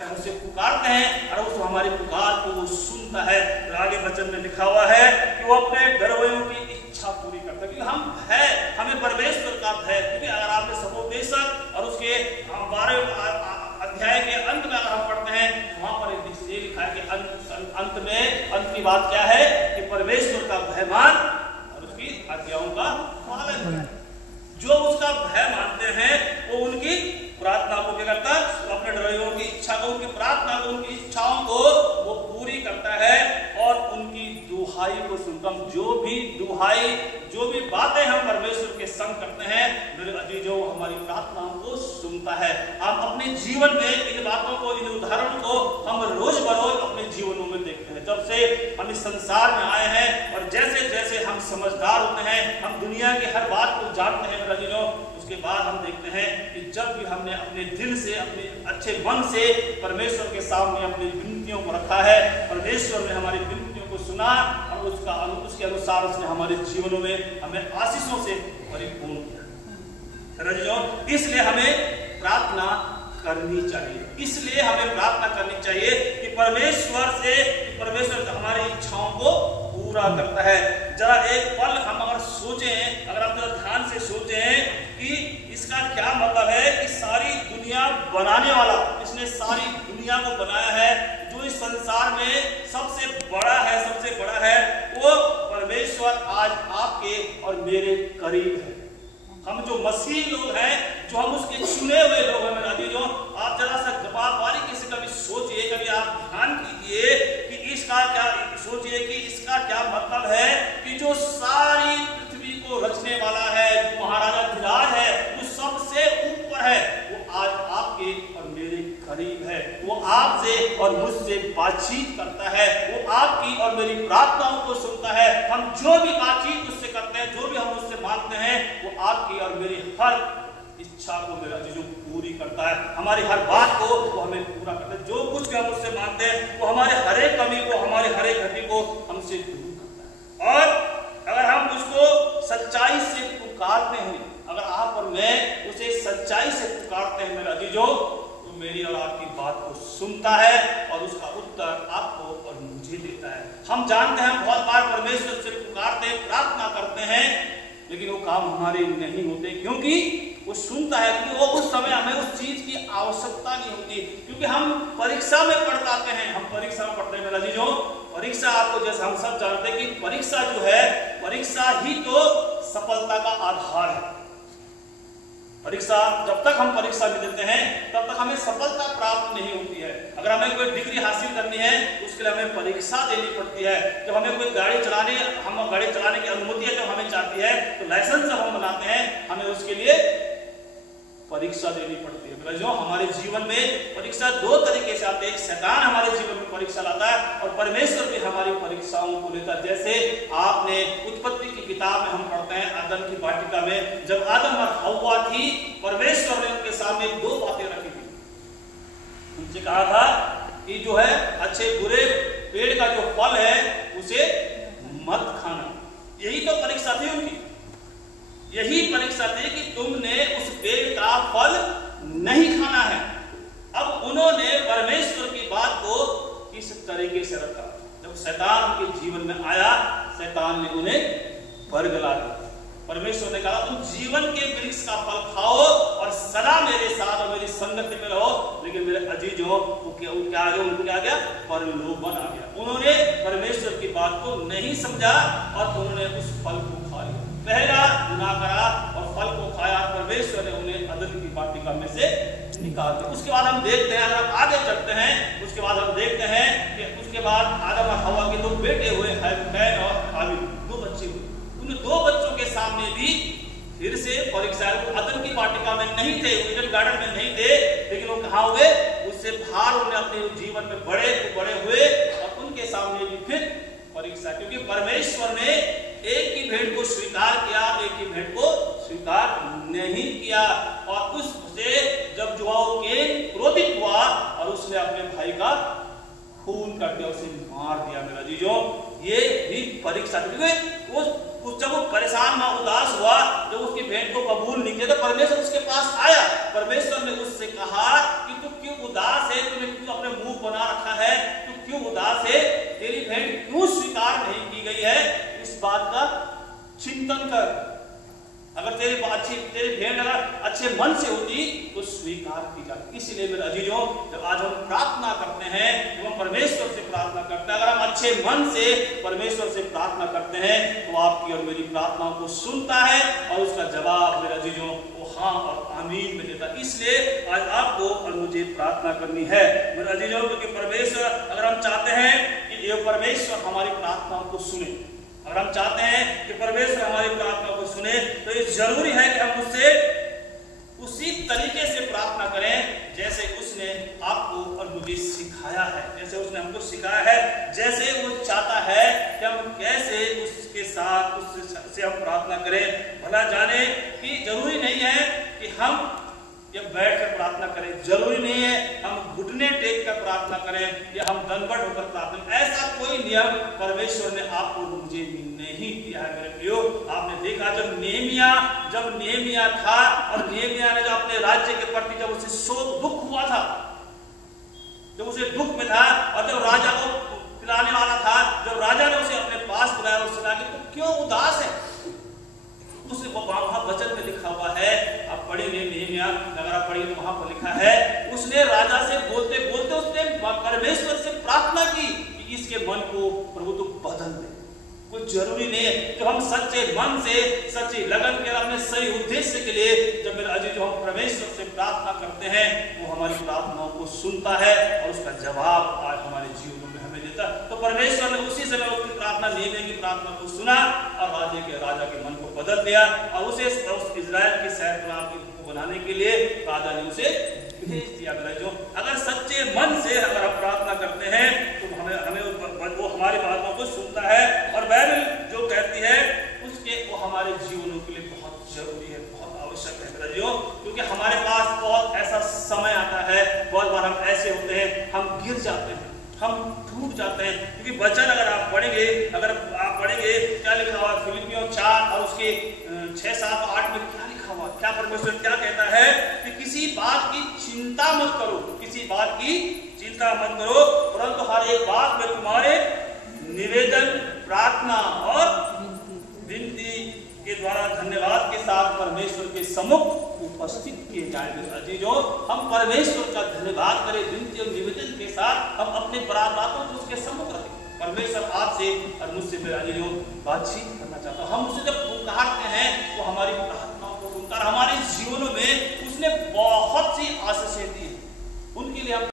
हम उसे पुकारते हैं और उस हमारी पुकार को वो सुनता है। आगे वचन में लिखा हुआ है कि वो अपने डरवैयों की इच्छा पूरी करता है। क्योंकि हम है, हमें परमेश्वर का भय, क्योंकि अगर आपने सपोदेशक और उसके 12 अध्याय के अंत में अगर हम पढ़ते हैं, वहां पर एक लिखा है कि अंत की बात क्या है कि परमेश्वर का भय मान और उसकी आज्ञाओं का पालन करें। जो उसका भय मानते हैं वो उनकी प्रार्थना को क्या करता है, अपने डरवैयों की इच्छा को, उनकी प्रार्थना को, उनकी इच्छाओं को वो पूरी करता है और उनकी दुहाई को सुनता। जो भी बातें हम परमेश्वर के संग करते हैं, मेरे अजीजों, हमारी प्रार्थनाओं को सुनता है। हम अपने जीवन में इन बातों को, इन उदाहरणों को हम रोज बरोज अपने जीवनों में देखते हैं। जब से हम इस संसार में आए हैं और जैसे जैसे हम समझदार होते हैं, हम दुनिया की हर बात को जानते हैं, मेरे अजीजों, उसके बाद हम देखते हैं कि जब भी हमने अपने दिल से, अपने अच्छे मन से परमेश्वर के सामने अपनी विनतियों को रखा है, परमेश्वर ने हमारी विनतियों को सुना और उसके अनुसार उसने हमारे जीवनों में हमें आशीषों से परिपूर्ण किया। इसलिए हमें प्रार्थना करनी चाहिए, इसलिए हमें प्रार्थना करनी चाहिए कि परमेश्वर हमारी इच्छाओं को पूरा करता है। जरा एक पल हम अगर सोचें, अगर आप जरा ध्यान से सोचें कि इसका क्या मतलब है कि सारी दुनिया बनाने वाला, इसने सारी दुनिया को बनाया है, जो इस संसार में सबसे बड़ा है वो परमेश्वर आज आपके और मेरे करीब है। हम जो मसीह लोग हैं, जो हम उसके चुने हुए लोग हैं, मेरे अजीजों, आप जरा सा बारीकी से कभी सोचिए, कभी आप ध्यान कीजिए कि इसका क्या मतलब है कि जो सारी पृथ्वी को रचने वाला है, जो महाराजा धीराज है, वो सबसे ऊपर है, वो आज आपके और मेरे करीब है। वो आपसे और मुझसे बातचीत करता है, वो आपकी और मेरी प्रार्थनाओं को सुनता है। हम जो भी बातचीत उससे करते हैं, जो भी हम उससे मांगते हैं, वो आपकी और मेरी हर इच्छा को, मेरा जो पूरी करता है, हमारी हर बात को वो हमें पूरा करता है। जो कुछ भी हम उससे मांगते हैं, वो हमारे हर एक कमी को, हमारे हर एक घटी को हमसे दूर करता है। और अगर हम उसको सच्चाई से पुकारते हैं, अगर आप और मैं उसे सच्चाई से पुकारते हैं, मेरे अजीजों, तो मेरी और आपकी बात को सुनता है और उसका उत्तर आपको और मुझे देता है। हम जानते हैं, बहुत बार परमेश्वर से पुकारते हैं, प्रार्थना करते हैं, लेकिन वो काम हमारे नहीं होते, क्योंकि वो सुनता है, क्योंकि वो उस समय हमें उस चीज की आवश्यकता नहीं होती, क्योंकि हम परीक्षा में पढ़ जाते हैं। हम परीक्षा में पढ़ते हैं, मेरा जी, जो परीक्षा, आपको जैसे हम सब जानते हैं कि परीक्षा जो है, परीक्षा ही तो सफलता का आधार है। परीक्षा, जब तक हम परीक्षा में देते हैं, तब तक हमें सफलता प्राप्त नहीं होती है। अगर हमें कोई डिग्री हासिल करनी है, उसके लिए हमें परीक्षा देनी पड़ती है। जब हमें कोई गाड़ी चलाने की अनुमति है, जब हमें चाहती है, तो लाइसेंस जब हम बनाते हैं, हमें उसके लिए परीक्षा देनी पड़ती है। जो हमारे जीवन में परीक्षा दो तरीके से आते हैं, एक शैतान हमारे जीवन में परीक्षा लाता है और परमेश्वर भी हमारी परीक्षाओं को लेता है। जैसे आपने उत्पत्ति की किताब में हम पढ़ते हैं, आदम की वाटिका में जब आदम और हव्वा थी, परमेश्वर ने उनके सामने दो बातें रखी थी। उनसे कहा था कि जो है अच्छे बुरे पेड़ का जो फल है उसे मत खाना। यही तो परीक्षा थी उनकी, यही परीक्षा थी कि तुमने उस पेड़ का फल नहीं खाना है। अब उन्होंने परमेश्वर की बात को किस तरीके से रखा? जब शैतान उनके जीवन में आया, शैतान ने उन्हें बरगला दिया। परमेश्वर ने कहा तुम जीवन के वृक्ष का फल खाओ और सदा मेरे साथ और मेरी संगति में रहो। लेकिन मेरे अजीजों, उनको क्या आ गया? प्रलोभन आ गया। उन्होंने परमेश्वर की बात को नहीं समझा और उन्होंने उस फल को खा लिया। पहला गुनाह करा और फल को खाया, परमेश्वर ने उन्हें अदन की वाटिका में से निकाल दिया। उसके बाद हम देखते हैं, अगर हम आगे चलते हैं, उसके बाद हम देखते हैं कि उसके बाद आदम और हव्वा के दो बेटे हुए, कैन और हाबिल, दो बच्चे हुए। उन दो बच्चों के सामने भी फिर से परीक्षा। अदन की वाटिका में नहीं थे, ईडन गार्डन में नहीं थे, लेकिन वो कहाँ हुए? उससे बाहर उन्हें अपने जीवन में बड़े हुए और उनके सामने भी फिर परीक्षा, क्योंकि परमेश्वर ने एक की भेंट को स्वीकार किया, एक की भेंट को स्वीकार नहीं किया। और उससे जब जो क्रोधित हुआ और उसने अपने भाई का खून कर दिया, उसे मार दिया। मेरा जीजो, ये भी परीक्षा थी। जब वो परेशान हुआ, उदास हुआ, जब उसकी भेंट को कबूल नहीं किया, तो परमेश्वर उसके पास आया। परमेश्वर ने उससे कहा कि तू क्यों उदास है, तूने क्यों तेरी भेंट अगर अच्छे मन से होती तो स्वीकार की जाती। इसलिए मेरे अजीजों, जब आज हम प्रार्थना करते हैं, जब हम परमेश्वर से प्रार्थना करते हैं, अगर हम अच्छे मन से परमेश्वर से प्रार्थना करते हैं तो आपकी और मेरी प्रार्थनाओं को सुनता है और उसका जवाब मेरे अजीजों वो हाँ और आमीन में देता है। इसलिए आज आपको और मुझे प्रार्थना करनी है मेरे अजीजों, क्योंकि परमेश्वर, अगर हम चाहते हैं कि ये परमेश्वर हमारी प्रार्थनाओं को सुने, अगर हम चाहते हैं कि परमेश्वर हमारी प्रार्थना को सुने, तो ये जरूरी है कि हम उससे उसी तरीके से प्रार्थना करें जैसे उसने आपको और मुझे सिखाया है, जैसे उसने हमको सिखाया है, जैसे वो चाहता है कि हम कैसे उसके साथ उससे हम प्रार्थना करें। भला जाने कि जरूरी नहीं है कि हम जब बैठ कर प्रार्थना करें, जरूरी नहीं है हम घुटने टेक कर प्रार्थना करें या हम दंडवत होकर प्रार्थना करें। ऐसा कोई नियम परमेश्वर ने आपको मुझे नहीं दिया है मेरे प्रियो। आपने देखा जब नेहमिया था और नेहमिया ने जो अपने राज्य के प्रति जब उसे शोक दुख हुआ था, जब उसे दुख में था और जब राजा को पिलाने वाला था, जब राजा ने उसे अपने पास बुलाया और सुना कि तू क्यों उदास है, उसने वहां वचन में लिखा हुआ है, आप पढ़ेंगे नेहमिया, अगर आप पढ़ेंगे तो वहां पर लिखा है, उसने राजा से बोलते बोलते उसने परमेश्वर से प्रार्थना की कि इसके मन को प्रभु तो बदल दे। कुछ जरूरी नहीं है कि हम सच्चे मन से, सच्ची लगन के अपने सही उद्देश्य के लिए जब मेरे अजीज हम परमेश्वर से प्रार्थना करते हैं, वो हमारी प्रार्थनाओं को सुनता है और उसका जवाब आज हमारे जीवन में हमें देता। तो परमेश्वर ने उसी समय उसकी प्रार्थना, नेहमिया की प्रार्थना को सुना और राजा के मन को बदल दिया और उसे उस इजराइल की शहर को बनाने के लिए राजा ने उसे भेज दिया। जो अगर सच्चे मन से अगर हम प्रार्थना करते हैं तो हमें वो हमारी बातों को सुनता है और बाइबल जो कहती है उसके वो हमारे जीवनों के लिए बहुत जरूरी है, बहुत आवश्यक है मेरा, क्योंकि हमारे पास बहुत ऐसा समय आता है, बहुत बार हम ऐसे होते हैं, हम गिर जाते हैं, हम टूट जाते हैं। क्योंकि वचन अगर आप पढ़ेंगे क्या लिखा हुआ फिलिपियों 4 और उसके 6, 7 और 8 में क्या लिखा हुआ, क्या परमेश्वर क्या कहता है कि किसी बात की चिंता मत करो, किसी बात की चिंता मत करो, परंतु हर एक बात में तुम्हारे निवेदन, प्रार्थना और विनती के द्वारा धन्यवाद के साथ परमेश्वर के सम्मुख उपस्थित किए जाएंगे। अजीजों, हम परमेश्वर का धन्यवाद करें, विनती और निवेदन के साथ हम अपने बातों को उसके सम्मुख रखें। परमेश्वर आपसे और मुझसे मेरे अजीजों बातचीत करना चाहता है। हम उसे जब पुकारते हैं वो हमारी प्रार्थनाओं को सुनता है। हमारे जीवनों में उसने बहुत सी आशीषें दी, उनके लिए हम